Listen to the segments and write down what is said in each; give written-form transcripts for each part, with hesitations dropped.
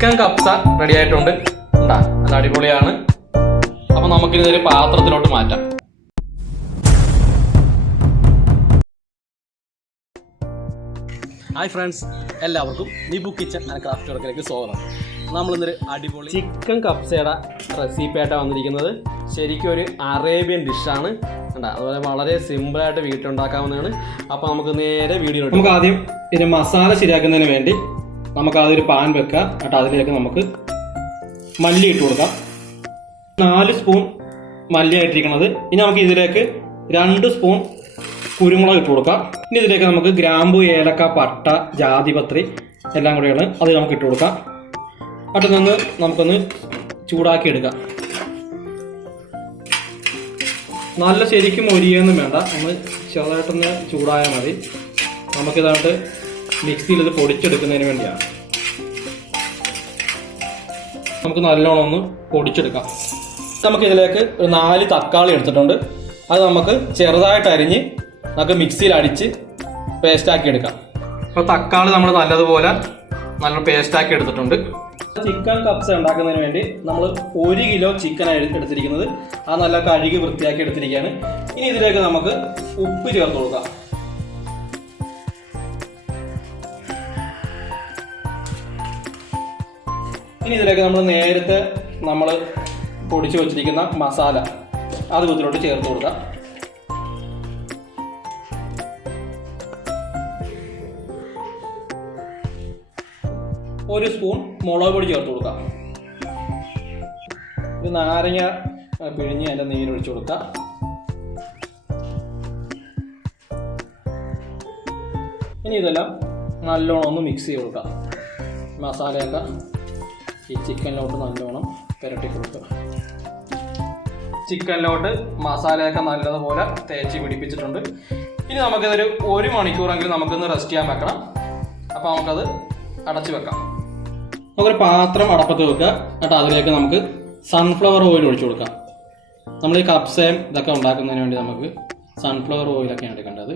Chicken കപ്സ ready ആയിട്ടുണ്ട്. നല്ല അടിപൊളിയാണ്. അപ്പോൾ നമുക്കിതൊരു പാത്രത്തിലോട്ട് മാറ്റാം. ഹായ് ഫ്രണ്ട്സ്, എല്ലാവർക്കും നിബു കിച്ചൺ ആൻഡ് ക്രാഫ്റ്റ് വർക്കിലേക്ക് സ്വാഗതം. നമ്മളിന്നൊരു അടിപൊളി ചിക്കൻ കപ്സയുടെ റെസിപ്പിയായിട്ടാണ് വന്നിരിക്കുന്നത്. ശരിക്കും ഒരു അറേബ്യൻ ഡിഷാണ്. അതുപോലെ വളരെ സിമ്പിളായിട്ട് വീട്ടിലുണ്ടാക്കാവുന്നതാണ്. അപ്പോൾ നമുക്ക് നേരെ വീഡിയോ. നമുക്ക് ആദ്യം ഇതിന് മസാല ശരിയാക്കുന്നതിന് വേണ്ടി നമുക്ക് ആദ്യം ഒരു പാൻ വെക്കാം. എന്നിട്ട് അതിലേക്ക് നമുക്ക് മല്ലി ഇട്ട് കൊടുക്കാം. 4 സ്പൂൺ മല്ലി ആയിട്ടിരിക്കുന്നത്. ഇനി നമുക്ക് ഇതിലേക്ക് 2 സ്പൂൺ കുരുമുളക് ഇട്ട് കൊടുക്കാം. ഇനി ഇതിലേക്ക് നമുക്ക് ഗ്രാമ്പു, ഏലക്ക, പട്ട, ജാതിപത്രി എല്ലാം കൂടെയാണ്. അത് നമുക്ക് ഇട്ട് കൊടുക്കാം. എന്നിട്ട് നമുക്കൊന്ന് ചൂടാക്കി എടുക്കാം. നല്ല ശരിക്കും മൊരിയൊന്നും വേണ്ട, നമ്മൾ ചെറുതായിട്ടൊന്ന് ചൂടായാൽ മതി. നമുക്കിതായിട്ട് മിക്സിയിൽ ഇത് പൊടിച്ചെടുക്കുന്നതിന് വേണ്ടിയാണ്. നമുക്ക് നല്ലോണം ഒന്ന് പൊടിച്ചെടുക്കാം. നമുക്കിതിലേക്ക് ഒരു 4 തക്കാളി എടുത്തിട്ടുണ്ട്. അത് നമുക്ക് ചെറുതായിട്ട് അരിഞ്ഞ് നമുക്ക് മിക്സിയിൽ അടിച്ച് പേസ്റ്റാക്കി എടുക്കാം. അപ്പോൾ തക്കാളി നമ്മൾ നല്ലതുപോലെ നല്ല പേസ്റ്റാക്കി എടുത്തിട്ടുണ്ട്. ചിക്കൻ കപ്സ ഉണ്ടാക്കുന്നതിന് വേണ്ടി നമ്മൾ 1 കിലോ ചിക്കൻ എടുത്തിരിക്കുന്നത്. അത് നല്ല കഴുകി വൃത്തിയാക്കി എടുത്തിരിക്കുകയാണ്. ഇനി ഇതിലേക്ക് നമുക്ക് ഉപ്പ് ചേർത്ത് കൊടുക്കാം. ഇനി ഇതിലേക്ക് നേരത്തെ നമ്മൾ പൊടിച്ചു വച്ചിരിക്കുന്ന മസാല അത് ഇതിലോട്ട് ചേർത്ത് കൊടുക്കാം. ഒരു സ്പൂൺ മുളക് പൊടി ചേർത്ത് കൊടുക്കാം. ഒരു നാരങ്ങ പിഴിഞ്ഞ് അതിൻ്റെ നീരൊഴിച്ച് കൊടുക്കാം. ഇനി ഇതെല്ലാം നല്ലോണം ഒന്ന് മിക്സ് ചെയ്ത് കൊടുക്കാം. മസാലയൊക്കെ ഈ ചിക്കനിലോട്ട് നല്ലോണം പുരട്ടി കൊടുക്കുക. ചിക്കനിലോട്ട് മസാലയൊക്കെ നല്ലതുപോലെ തേച്ച് പിടിപ്പിച്ചിട്ടുണ്ട്. ഇനി നമുക്കിതൊരു 1 മണിക്കൂറെങ്കിലും നമുക്കൊന്ന് റെസ്റ്റ് ചെയ്യാൻ വെക്കണം. അപ്പോൾ നമുക്കത് അടച്ചു വെക്കാം. നമുക്കൊരു പാത്രം അടപ്പത്ത് വെക്കുക. എന്നിട്ട് അതിലേക്ക് നമുക്ക് സൺഫ്ലവർ ഓയിൽ ഒഴിച്ചു കൊടുക്കാം. നമ്മൾ ഈ കപ്സയും ഇതൊക്കെ ഉണ്ടാക്കുന്നതിന് വേണ്ടി നമുക്ക് സൺഫ്ലവർ ഓയിലൊക്കെയാണ് എടുക്കേണ്ടത്.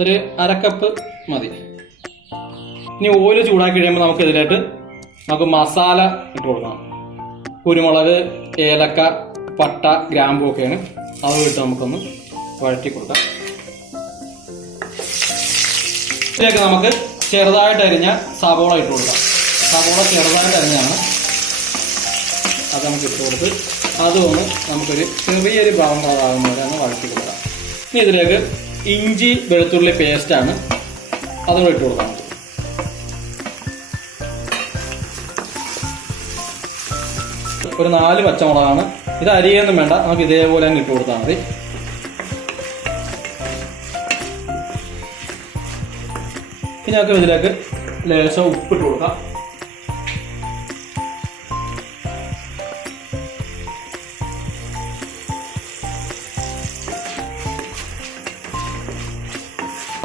ഒരു 1/2 കപ്പ് മതി. ഇനി ഓയിൽ ചൂടാക്കി കഴിയുമ്പോൾ നമുക്ക് ഇതിലേക്ക് മസാല ഇട്ട് കൊടുക്കണം. കുരുമുളക്, ഏലക്ക, പട്ട, ഗ്രാമ്പു ഒക്കെയാണ്. അത് ഇട്ട് നമുക്കൊന്ന് വഴറ്റി കൊടുക്കാം. ഇതിലേക്ക് നമുക്ക് ചെറുതായിട്ട് അരിഞ്ഞ സവോള ഇട്ട് കൊടുക്കാം. സവോള ചെറുതായിട്ട് അരിഞ്ഞാണ്. അത് നമുക്ക് ഇട്ട് കൊടുത്ത് അതൊന്ന് നമുക്കൊരു ചെറിയൊരു ബ്രൗൺ കളറാകുമ്പോൾ ഒന്ന് വഴറ്റി കൊടുക്കാം. ഇനി ഇതിലേക്ക് ഇഞ്ചി വെളുത്തുള്ളി പേസ്റ്റാണ്. അതും ഇട്ട് കൊടുക്കാം. ഒരു 4 പച്ചമുളകാണ്. ഇത് അരിയൊന്നും വേണ്ട, നമുക്ക് ഇതേപോലെ അങ്ങ് ഇട്ട് കൊടുത്താൽ മതി. ഇനി നമുക്ക് ഇതിലേക്ക് ലേശം ഉപ്പിട്ട് കൊടുക്കാം.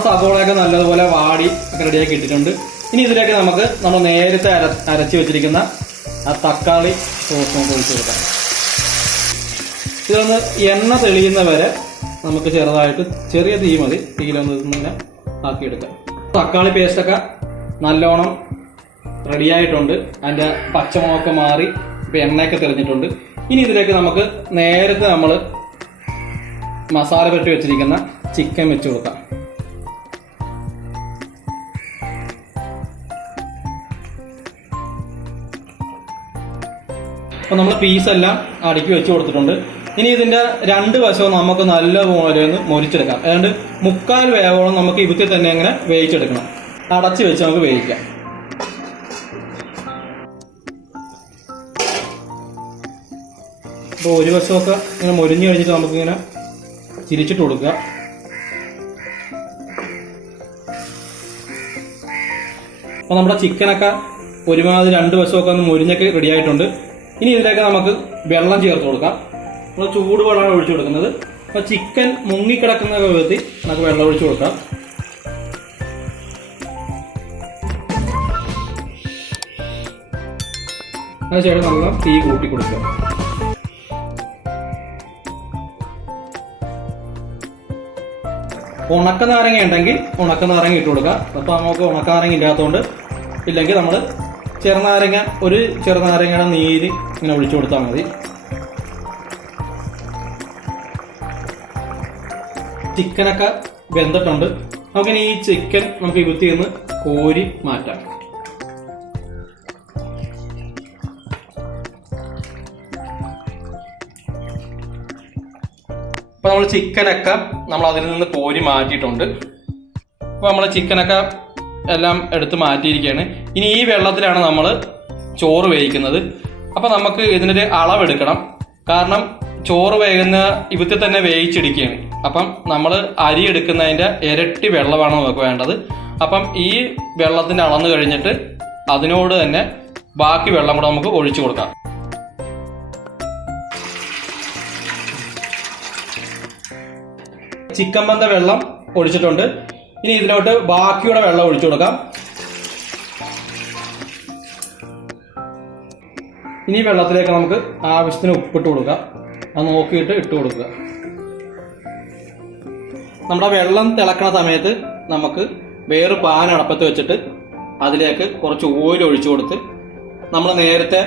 സവോളയൊക്കെ നല്ലതുപോലെ വാടി ഒക്കെ റെഡിയാക്കി ഇട്ടിട്ടുണ്ട്. ഇനി ഇതിലേക്ക് നമ്മൾ നേരത്തെ അരച്ച് വെച്ചിരിക്കുന്ന ആ തക്കാളി സോസ് നമുക്ക് ഒഴിച്ചു കൊടുക്കാം. ഇതൊന്ന് എണ്ണ തെളിയുന്ന വരെ നമുക്ക് ചെറുതായിട്ട് ചെറിയ തീ മതി, തീയിലൊന്ന് ഇങ്ങനെ ആക്കിയെടുക്കാം. തക്കാളി പേസ്റ്റൊക്കെ നല്ലോണം റെഡിയായിട്ടുണ്ട്. അതിൻ്റെ പച്ചമുളകൊക്കെ മാറി ഇപ്പം എണ്ണയൊക്കെ തെളിഞ്ഞിട്ടുണ്ട്. ഇനി ഇതിലേക്ക് നമുക്ക് നേരത്തെ നമ്മൾ മസാല പെട്ടി വെച്ചിരിക്കുന്ന ചിക്കൻ വെച്ച് കൊടുക്കാം. അപ്പോൾ നമ്മൾ പീസെല്ലാം അടുക്കി വെച്ച് കൊടുത്തിട്ടുണ്ട്. ഇനി ഇതിൻ്റെ 2 വശവും നമുക്ക് നല്ലപോലെ ഒന്ന് മൊരിച്ചെടുക്കാം. അതുകൊണ്ട് 3/4 വേവോളം നമുക്ക് ഇവിത്തിൽ തന്നെ ഇങ്ങനെ വേവിച്ചെടുക്കണം. അടച്ച് വെച്ച് നമുക്ക് വേവിക്കാം. അപ്പോൾ ഒരു വശമൊക്കെ ഇങ്ങനെ മൊരിഞ്ഞ് കഴിഞ്ഞിട്ട് നമുക്കിങ്ങനെ തിരിച്ചിട്ട് കൊടുക്കുക. അപ്പോൾ നമ്മുടെ ചിക്കനൊക്കെ ഒരുമാതിരി 2 വശമൊക്കെ ഒന്ന് മൊരിഞ്ഞൊക്കെ റെഡിയായിട്ടുണ്ട്. ഇനി ഇതിലേക്ക് നമുക്ക് വെള്ളം ചേർത്ത് കൊടുക്കാം. നമ്മൾ ചൂടുവെള്ളമാണ് ഒഴിച്ചു കൊടുക്കുന്നത്. അപ്പോൾ ചിക്കൻ മുങ്ങിക്കിടക്കുന്ന വിധത്തിൽ നമുക്ക് വെള്ളം ഒഴിച്ചു കൊടുക്കാം. അതിനുശേഷം നമ്മൾ തീ കൂട്ടി കൊടുക്കുക. ഉണക്കനാരങ്ങ ഉണ്ടെങ്കിൽ ഉണക്കനാരങ്ങ ഇട്ട് കൊടുക്കുക. അപ്പോൾ നമുക്ക് ഉണക്കനാരങ്ങ ഇല്ലാത്തതുകൊണ്ട് ഇല്ലെങ്കിൽ നമ്മൾ ഒരു ചെറുനാരങ്ങയുടെ നീര് ഇങ്ങനെ ഒഴിച്ചു കൊടുത്താൽ മതി. ചിക്കനൊക്കെ വെന്തിട്ടുണ്ട്. നമുക്കിനി ഈ ചിക്കൻ നമുക്ക് ഇതിൽ നിന്ന് കോരി മാറ്റാം. അപ്പോൾ നമ്മൾ ചിക്കനൊക്കെ അതിൽ നിന്ന് കോരി മാറ്റിയിട്ടുണ്ട്. അപ്പോൾ നമ്മൾ ചിക്കനൊക്കെ എല്ലാം എടുത്ത് മാറ്റിയിരിക്കുകയാണ്. ഇനി ഈ വെള്ളത്തിലാണ് നമ്മൾ ചോറ് വേവിക്കുന്നത്. അപ്പോൾ നമുക്ക് ഇതിനൊരു അളവെടുക്കണം. കാരണം ചോറ് വേകുന്ന ഇവിടത്തെ തന്നെ വേവിച്ചെടുക്കുകയാണ്. അപ്പം നമ്മൾ അരി എടുക്കുന്നതിൻ്റെ ഇരട്ടി വെള്ളമാണ് നമുക്ക് വേണ്ടത്. അപ്പം ഈ വെള്ളത്തിൻ്റെ അളന്ന് കഴിഞ്ഞിട്ട് അതിനോട് തന്നെ ബാക്കി വെള്ളം കൂടെ നമുക്ക് ഒഴിച്ചു കൊടുക്കാം. ചിക്കൻ വെന്ത വെള്ളം ഒഴിച്ചിട്ടുണ്ട്. ഇനി ഇതിലോട്ട് ബാക്കിയുടെ വെള്ളം ഒഴിച്ചു കൊടുക്കാം. ഇനി വെള്ളത്തിലേക്ക് നമുക്ക് ആവശ്യത്തിന് ഉപ്പിട്ട് കൊടുക്കാം. അത് നോക്കിയിട്ട് ഇട്ട് കൊടുക്കുക. നമ്മുടെ വെള്ളം തിളക്കണ സമയത്ത് നമുക്ക് വേറെ പാൻ അടപ്പത്ത് വെച്ചിട്ട് അതിലേക്ക് കുറച്ച് ഓയിൽ ഒഴിച്ചു കൊടുത്ത് നേരത്തെ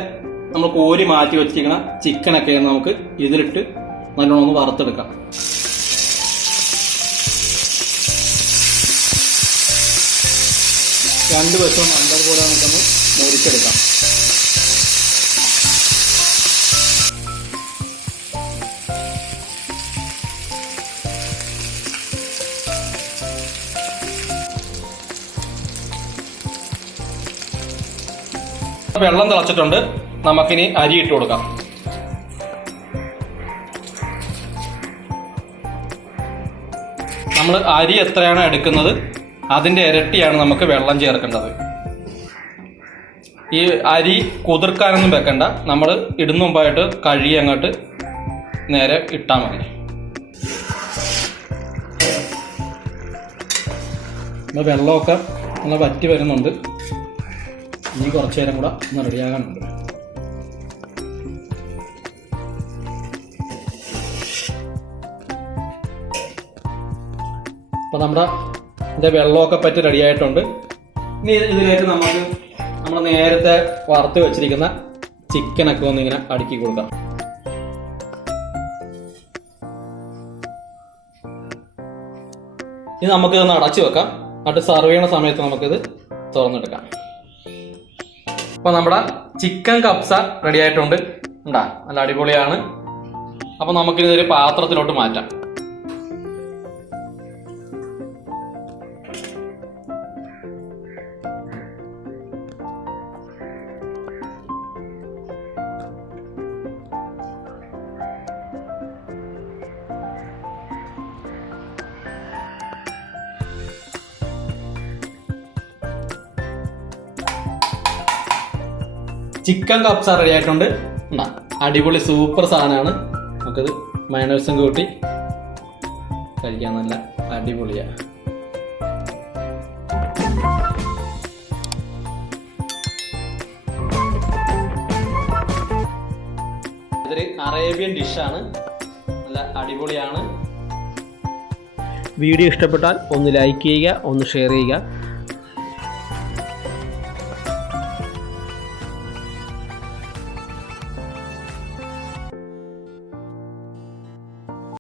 നമ്മൾ കോരി മാറ്റി വെച്ചിരിക്കുന്ന ചിക്കനൊക്കെ നമുക്ക് ഇതിലിട്ട് നല്ലോണം ഒന്ന് വറുത്തെടുക്കാം. രണ്ട് വശവും നല്ലതുപോലെ നമുക്കൊന്ന് മുറിച്ചെടുക്കാം. വെള്ളം തിളച്ചിട്ടുണ്ട്. നമുക്കിനി അരി ഇട്ട് കൊടുക്കാം. നമ്മൾ അരി എത്രയാണ് എടുക്കുന്നത് അതിൻ്റെ ഇരട്ടിയാണ് നമുക്ക് വെള്ളം ചേർക്കേണ്ടത്. ഈ അരി കുതിർക്കാനൊന്നും വെക്കണ്ട. നമ്മൾ ഇടുന്ന മുമ്പായിട്ട് കഴുകി അങ്ങോട്ട് നേരെ ഇട്ടാൽ മതി. വെള്ളമൊക്കെ നല്ല വറ്റി വരുന്നുണ്ട്. ഇനി കുറച്ചു നേരം കൂടെ ഒന്ന് റെഡിയാകാനുണ്ട്. അപ്പം ഇതിൻ്റെ വെള്ളമൊക്കെ പറ്റി റെഡിയായിട്ടുണ്ട്. ഇനി ഇതിലേക്ക് നമ്മൾ നേരത്തെ വറുത്ത് വെച്ചിരിക്കുന്ന ചിക്കനൊക്കെ ഒന്ന് ഇങ്ങനെ അടുക്കി കൊടുക്കാം. ഇനി നമുക്കിതൊന്ന് അടച്ചു വെക്കാം. എന്നിട്ട് സെർവ് ചെയ്യുന്ന സമയത്ത് നമുക്കിത് തുറന്നെടുക്കാം. അപ്പോൾ നമ്മുടെ ചിക്കൻ കപ്സ റെഡി ആയിട്ടുണ്ട്. നല്ല അടിപൊളിയാണ്. അപ്പോൾ നമുക്കിതൊരു പാത്രത്തിലോട്ട് മാറ്റാം. ചിക്കൻ കപ്സ റെഡി ആയിട്ടുണ്ട്. അടിപൊളി സൂപ്പർ സാധനമാണ്. നമുക്കിത് മയണൈസും കൂട്ടി കഴിക്കാൻ നല്ല അടിപൊളിയാണ്. ഇതൊരു അറേബ്യൻ ഡിഷാണ്. നല്ല അടിപൊളിയാണ്. വീഡിയോ ഇഷ്ടപ്പെട്ടാൽ ഒന്ന് ലൈക്ക് ചെയ്യുക, ഒന്ന് ഷെയർ ചെയ്യുക.